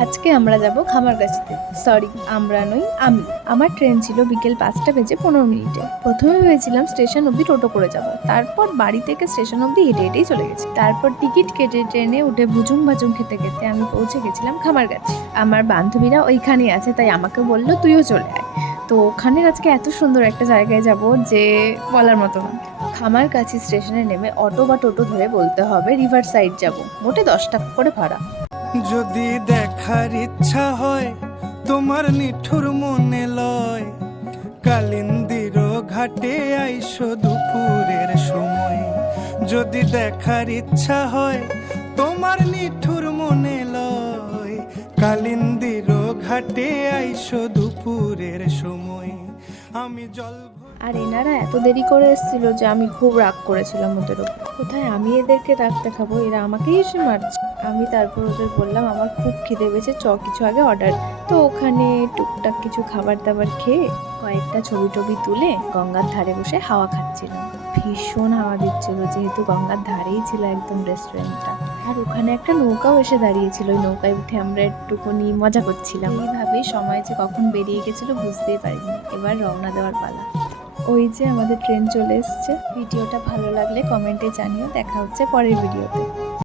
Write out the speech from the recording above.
আজকে আমরা যাব খামারগাছিতে। সরি, আমরা নই, আমি। আমার ট্রেন ছিল বিকেল 5:15 প্রথমে ভেবেছিলাম স্টেশন অবধি টোটো করে যাব, তারপর বাড়ি থেকে স্টেশন অবধি হেঁটে হেঁটেই চলে গেছি। তারপর টিকিট কেটে ট্রেনে উঠে ভুজুং ভাজুং খেতে খেতে আমি পৌঁছে গেছিলাম খামারগাছি। আমার বান্ধবীরা ওইখানেই আছে, তাই আমাকে বললো তুইও চলে আয়। তো ওখানের আজকে এত সুন্দর একটা জায়গায় যাব যে বলার মতো না। খামারগাছি স্টেশনে নেমে অটো বা টোটো ধরে বলতে হবে রিভার সাইড যাব, মোটে 10 টাকা করে ভাড়া। যদি দেখার ইচ্ছা হয় তোমার নিঠুর মনে লয়, কালিন্দির ঘাটে আইসো দুপুরের সময়। যদি দেখার ইচ্ছা হয় তোমার নিঠুর মনে লয়, কালিন্দির ঘাটে আইসো দুপুরের সময়। আমি জল আর এনারা এত দেরি করে এসেছিল যে আমি খুব রাগ করেছিলাম ওদের ওপর। কোথায় আমি এদেরকে রাগ দেখাবো, এরা আমাকেই এসে মারছে। আমি তারপর ওদের বললাম আমার খুব খিদে পেয়েছে, কিছু আগে অর্ডার। তো ওখানে টুকটাক কিছু খাবার দাবার খেয়ে কয়েকটা ছবি টবি তুলে গঙ্গার ধারে বসে হাওয়া খাচ্ছিলাম। ভীষণ হাওয়া দিচ্ছিল, যেহেতু গঙ্গার ধারেই ছিল একদম রেস্টুরেন্টটা। আর ওখানে একটা নৌকাও এসে দাঁড়িয়েছিল, ওই নৌকায় উঠে আমরা একটুখানি মজা করছিলাম। এইভাবেই সময় যে কখন বেরিয়ে গেছিল বুঝতেই পারিনি। এবার রওনা দেওয়ার পালা। ওই যে আমাদের ট্রেন চলে এসছে। ভিডিওটা ভালো লাগলে কমেন্টে জানিও। দেখা হচ্ছে পরের ভিডিওতে।